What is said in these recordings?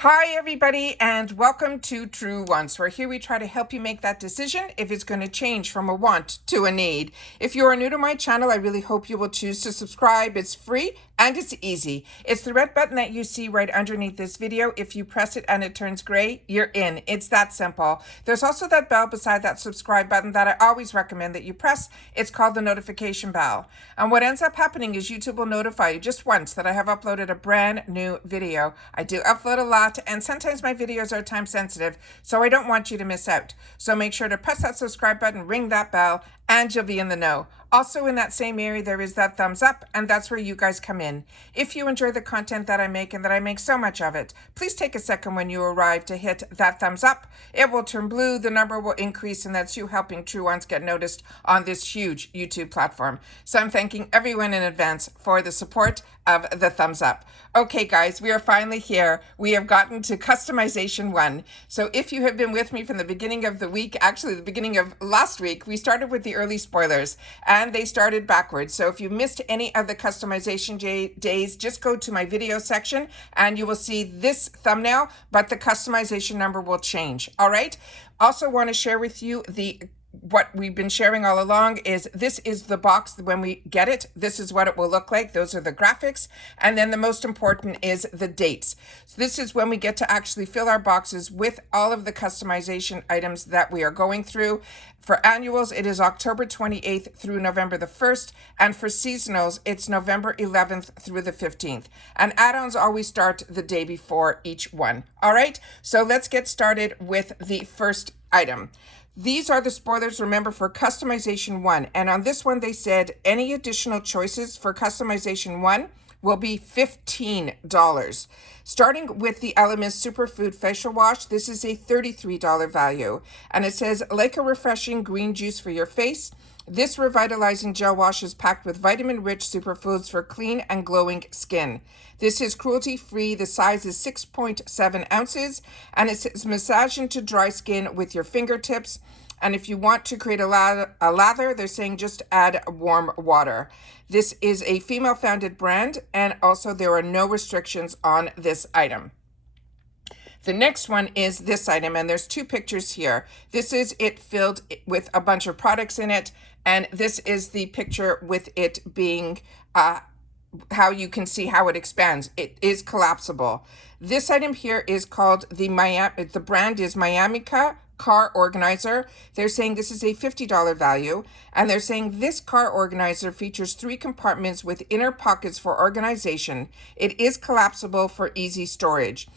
Hi, everybody, and welcome to True Wants, where here we try to help you make that decision if it's going to change from a want to a need. If you are new to my channel, I really hope you will choose to subscribe. It's free and it's easy. It's the red button that you see right underneath this video. If you press it and it turns gray, you're in. It's that simple. There's also that bell beside that subscribe button that I always recommend that you press. It's called the notification bell. And what ends up happening is YouTube will notify you just once that I have uploaded a brand new video. I do upload a lot, and sometimes my videos are time sensitive, so I don't want you to miss out. So make sure to press that subscribe button, ring that bell, and you'll be in the know. Also in that same area, there is that thumbs up, and that's where you guys come in. If you enjoy the content that I make, and that I make so much of it, please take a second when you arrive to hit that thumbs up. It will turn blue, the number will increase, and that's you helping True Ones get noticed on this huge YouTube platform. So I'm thanking everyone in advance for the support of the thumbs up. Okay, guys, we are finally here. We have gotten to customization 1. So if you have been with me from the beginning of the week, actually the beginning of last week, we started with the early spoilers and they started backwards. So if you missed any of the customization days, just go to my video section and you will see this thumbnail, but the customization number will change. All right. Also want to share with you what we've been sharing all along is this is the box when we get it. This is what it will look like. Those are the graphics. And then the most important is the dates. So this is when we get to actually fill our boxes with all of the customization items that we are going through. For annuals, it is October 28th through November the 1st. And for seasonals, it's November 11th through the 15th. And add-ons always start the day before each one. All right, so let's get started with the first item. These are the spoilers, remember, for customization 1. And on this one, they said any additional choices for customization 1 will be $15. Starting with the Elemis Superfood Facial Wash, this is a $33 value. And it says, like a refreshing green juice for your face, this revitalizing gel wash is packed with vitamin-rich superfoods for clean and glowing skin. This is cruelty-free. The size is 6.7 ounces, and it says massage into dry skin with your fingertips. And if you want to create a lather, they're saying just add warm water. This is a female-founded brand, and also there are no restrictions on this item. The next one is this item, and there's 2 pictures here. This is it filled with a bunch of products in it, and this is the picture with it being how you can see how it expands. It is collapsible. This item here is called the brand is Miamica Car Organizer. They're saying this is a $50 value, and they're saying this car organizer features 3 compartments with inner pockets for organization. It is collapsible for easy storage.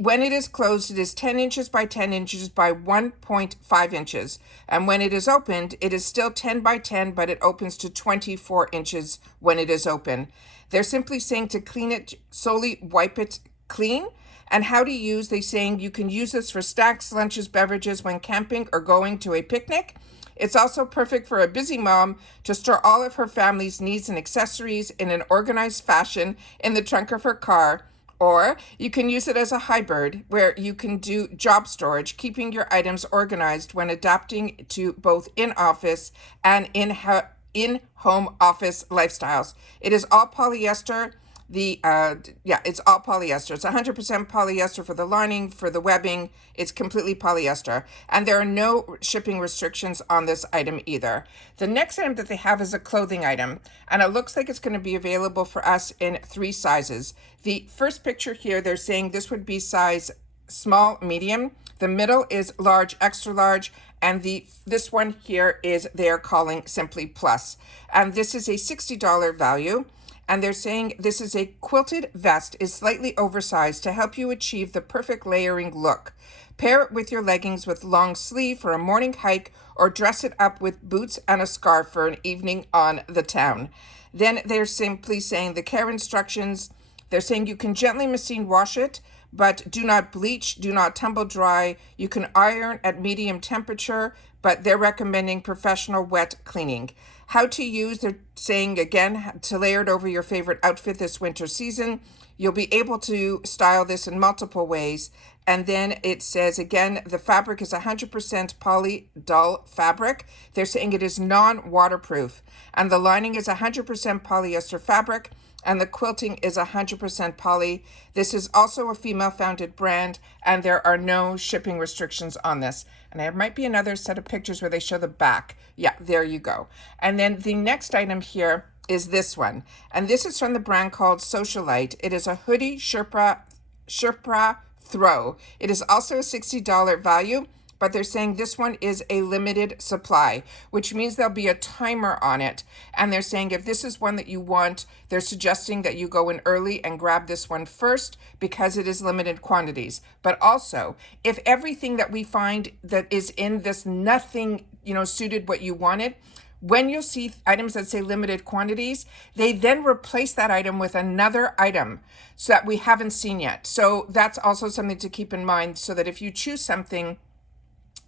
When it is closed, it is 10 inches by 10 inches by 1.5 inches. And when it is opened, it is still 10 by 10, but it opens to 24 inches when it is open. They're simply saying to clean it, solely wipe it clean. And how to use, they're saying you can use this for snacks, lunches, beverages when camping or going to a picnic. It's also perfect for a busy mom to store all of her family's needs and accessories in an organized fashion in the trunk of her car. Or you can use it as a hybrid where you can do job storage, keeping your items organized when adapting to both in-office and in-home office lifestyles. It is all polyester. It's all polyester. It's 100% polyester for the lining, for the webbing. It's completely polyester. And there are no shipping restrictions on this item either. The next item that they have is a clothing item, and it looks like it's going to be available for us in 3 sizes. The first picture here, they're saying this would be size small, medium. The middle is large, extra large, and this one here is they're calling simply plus. And this is a $60 value. And they're saying this is a quilted vest, is slightly oversized to help you achieve the perfect layering look. Pair it with your leggings with long sleeve for a morning hike, or dress it up with boots and a scarf for an evening on the town. Then they're simply saying the care instructions. They're saying you can gently machine wash it, but do not bleach, do not tumble dry. You can iron at medium temperature, but they're recommending professional wet cleaning. How to use, they're saying again, to layer it over your favorite outfit this winter season. You'll be able to style this in multiple ways. And then it says, again, the fabric is 100% poly dull fabric. They're saying it is non-waterproof. And the lining is 100% polyester fabric. and the quilting is 100% poly. This is also a female-founded brand, and there are no shipping restrictions on this. And there might be another set of pictures where they show the back. Yeah, there you go. And then the next item here is this one. And this is from the brand called Socialite. It is a hoodie Sherpa throw. It is also a $60 value, but they're saying this one is a limited supply, which means there'll be a timer on it. And they're saying if this is one that you want, they're suggesting that you go in early and grab this one first because it is limited quantities. But also, if everything that we find that is in this nothing, suited what you wanted, when you'll see items that say limited quantities, they then replace that item with another item so that we haven't seen yet. So that's also something to keep in mind, so that if you choose something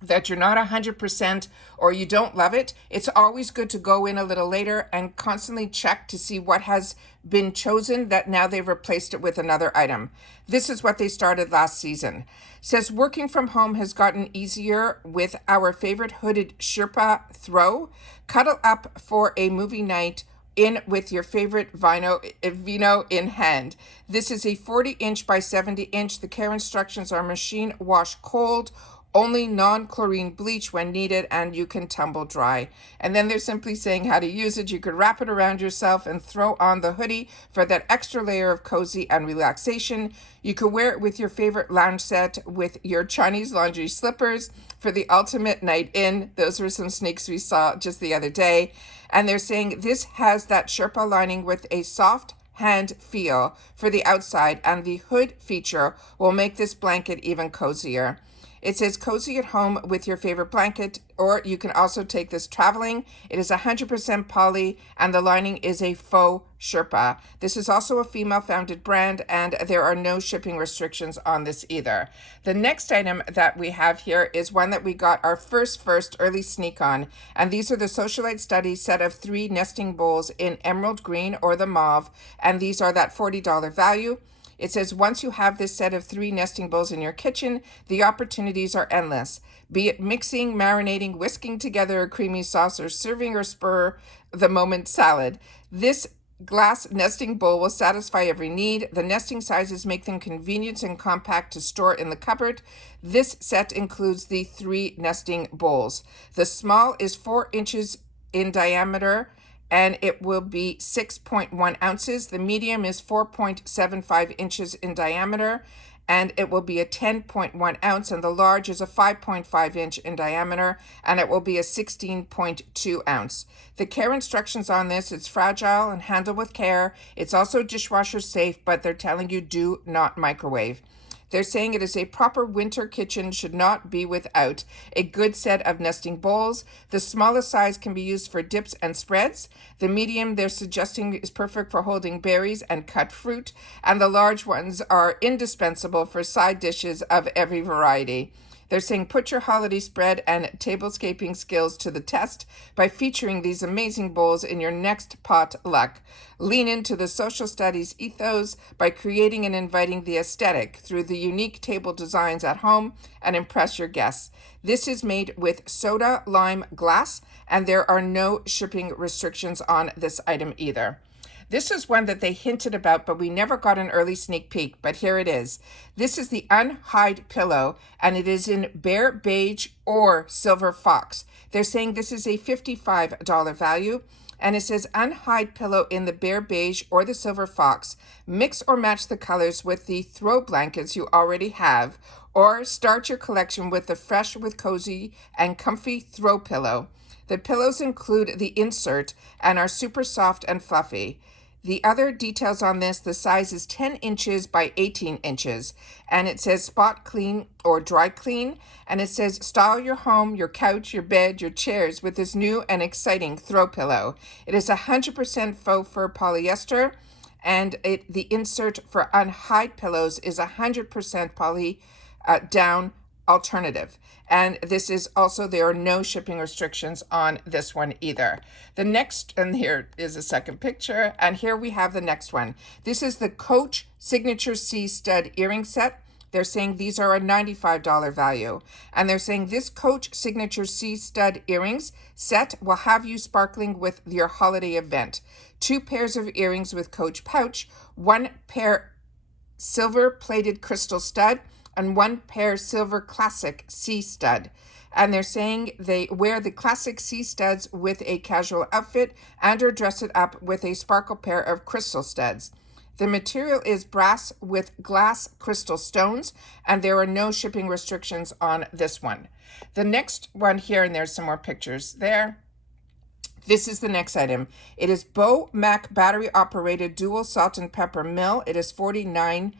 that you're not 100% or you don't love it, it's always good to go in a little later and constantly check to see what has been chosen that now they've replaced it with another item. This is what they started last season. Says working from home has gotten easier with our favorite hooded Sherpa throw. Cuddle up for a movie night in with your favorite vino in hand. This is a 40-inch by 70-inch. The care instructions are machine wash cold, only non-chlorine bleach when needed, and you can tumble dry. And then they're simply saying how to use it. You could wrap it around yourself and throw on the hoodie for that extra layer of cozy and relaxation. You could wear it with your favorite lounge set with your Chinese laundry slippers for the ultimate night in. Those were some sneaks we saw just the other day. And they're saying this has that Sherpa lining with a soft hand feel for the outside, and the hood feature will make this blanket even cozier. It says cozy at home with your favorite blanket, or you can also take this traveling. It is 100% poly, and the lining is a faux Sherpa. This is also a female-founded brand, and there are no shipping restrictions on this either. The next item that we have here is one that we got our first early sneak on, and these are the Socialite Study set of 3 nesting bowls in emerald green or the mauve, and these are that $40 value. It says once you have this set of 3 nesting bowls in your kitchen, the opportunities are endless. Be it mixing, marinating, whisking together a creamy sauce, or serving or spur the moment salad. This glass nesting bowl will satisfy every need. The nesting sizes make them convenient and compact to store in the cupboard. This set includes the 3 nesting bowls. The small is 4 inches in diameter, and it will be 6.1 ounces. The medium is 4.75 inches in diameter, and it will be a 10.1 ounce, and the large is a 5.5 inch in diameter, and it will be a 16.2 ounce. The care instructions on this, it's fragile and handle with care. It's also dishwasher safe, but they're telling you do not microwave. They're saying it is a proper winter kitchen, should not be without a good set of nesting bowls. The smallest size can be used for dips and spreads. The medium they're suggesting is perfect for holding berries and cut fruit. And the large ones are indispensable for side dishes of every variety. They're saying put your holiday spread and tablescaping skills to the test by featuring these amazing bowls in your next potluck. Lean into the social studies ethos by creating and inviting the aesthetic through the unique table designs at home and impress your guests. This is made with soda lime glass, and there are no shipping restrictions on this item either. This is one that they hinted about, but we never got an early sneak peek, but here it is. This is the Unhide Pillow, and it is in Bear Beige or Silver Fox. They're saying this is a $55 value, and it says Unhide Pillow in the Bear Beige or the Silver Fox. Mix or match the colors with the throw blankets you already have, or start your collection with the fresh with cozy and comfy throw pillow. The pillows include the insert and are super soft and fluffy. The other details on this, the size is 10 inches by 18 inches, and it says spot clean or dry clean, and it says style your home, your couch, your bed, your chairs with this new and exciting throw pillow. It is 100% faux fur polyester, and the insert for Unhide pillows is 100% poly down alternative. And this is also, there are no shipping restrictions on this one either. The next, and here is a second picture, and here we have the next one. This is the Coach Signature C Stud Earring Set. They're saying these are a $95 value. And they're saying this Coach Signature C-Stud earrings set will have you sparkling with your holiday event. 2 pairs of earrings with Coach pouch, 1 pair silver plated crystal stud, and 1 pair silver classic C stud. And they're saying they wear the classic C studs with a casual outfit and or dress it up with a sparkle pair of crystal studs. The material is brass with glass crystal stones, and there are no shipping restrictions on this one. The next one here, and there's some more pictures there. This is the next item. It is Bo Mac battery operated dual salt and pepper mill. It is $49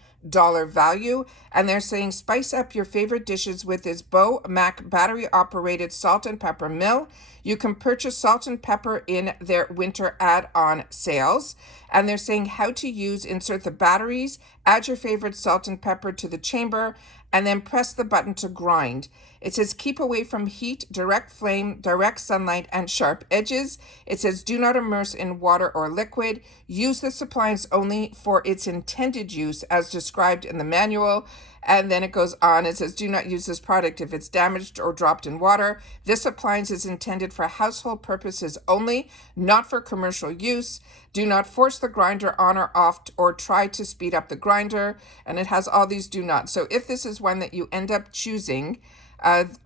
value, and they're saying spice up your favorite dishes with this Bo Mac battery operated salt and pepper mill. You can purchase salt and pepper in their winter add-on sales, and they're saying how to use: insert the batteries, add your favorite salt and pepper to the chamber, and then press the button to grind. It says keep away from heat, direct flame, direct sunlight, and sharp edges. It says do not immerse in water or liquid. Use this appliance only for its intended use as described in the manual. And then it goes on. It says do not use this product if it's damaged or dropped in water. This appliance is intended for household purposes only, not for commercial use. Do not force the grinder on or off or try to speed up the grinder. And it has all these do not. So if this is one that you end up choosing,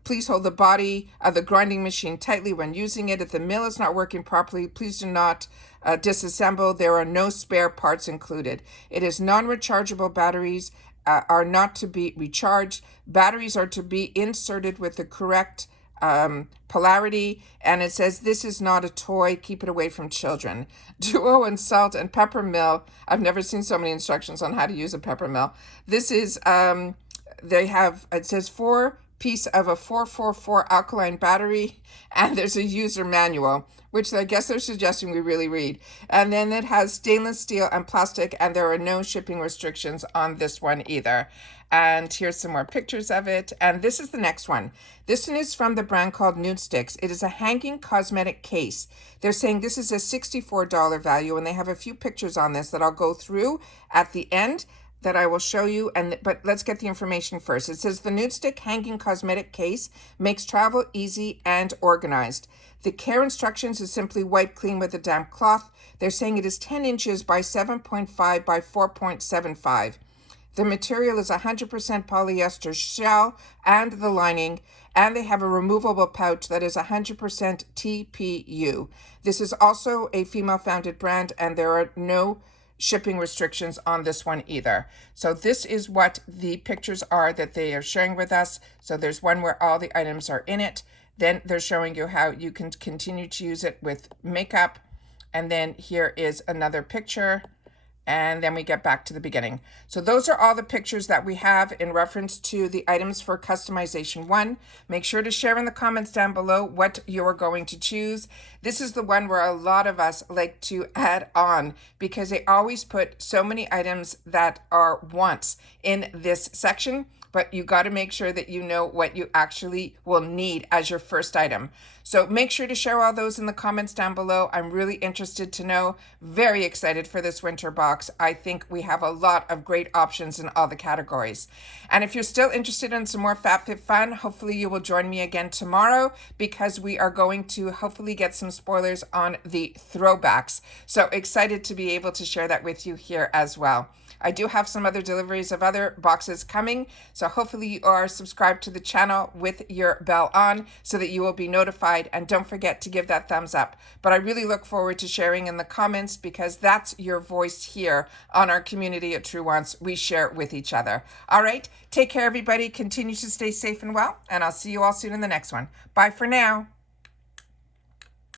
please hold the body of the grinding machine tightly when using it. If the mill is not working properly, please do not disassemble. There are no spare parts included. It is non-rechargeable. Batteries are not to be recharged. Batteries are to be inserted with the correct polarity, and it says this is not a toy. Keep it away from children. Duo and salt and pepper mill. I've never seen so many instructions on how to use a pepper mill. This is they have, it says 4-piece of a 444 alkaline battery, and there's a user manual, which I guess they're suggesting we really read. And then it has stainless steel and plastic, and there are no shipping restrictions on this one either. And here's some more pictures of it. And this is the next one. This one is from the brand called Nude Sticks. It is a hanging cosmetic case. They're saying this is a $64 value, and they have a few pictures on this that I'll go through at the end that I will show you, but let's get the information first. It says the Nude Stick hanging cosmetic case makes travel easy and organized. The care instructions is simply wipe clean with a damp cloth. They're saying it is 10 inches by 7.5 by 4.75. The material is 100% polyester shell and the lining, and they have a removable pouch that is 100% TPU. This is also a female-founded brand, and there are no shipping restrictions on this one either. So this is what the pictures are that they are sharing with us. So there's one where all the items are in it. Then they're showing you how you can continue to use it with makeup. And then here is another picture. And then we get back to the beginning. So those are all the pictures that we have in reference to the items for customization 1. Make sure to share in the comments down below what you're going to choose. This is the one where a lot of us like to add on because they always put so many items that are wants in this section, but you got to make sure that you know what you actually will need as your first item. So make sure to share all those in the comments down below. I'm really interested to know. Very excited for this winter box. I think we have a lot of great options in all the categories. And if you're still interested in some more FabFitFun, hopefully you will join me again tomorrow because we are going to hopefully get some spoilers on the throwbacks. So excited to be able to share that with you here as well. I do have some other deliveries of other boxes coming, so hopefully you are subscribed to the channel with your bell on so that you will be notified, and don't forget to give that thumbs up. But I really look forward to sharing in the comments because that's your voice here on our community at True Wants. We share with each other. All right, take care everybody, continue to stay safe and well, and I'll see you all soon in the next one. Bye for now.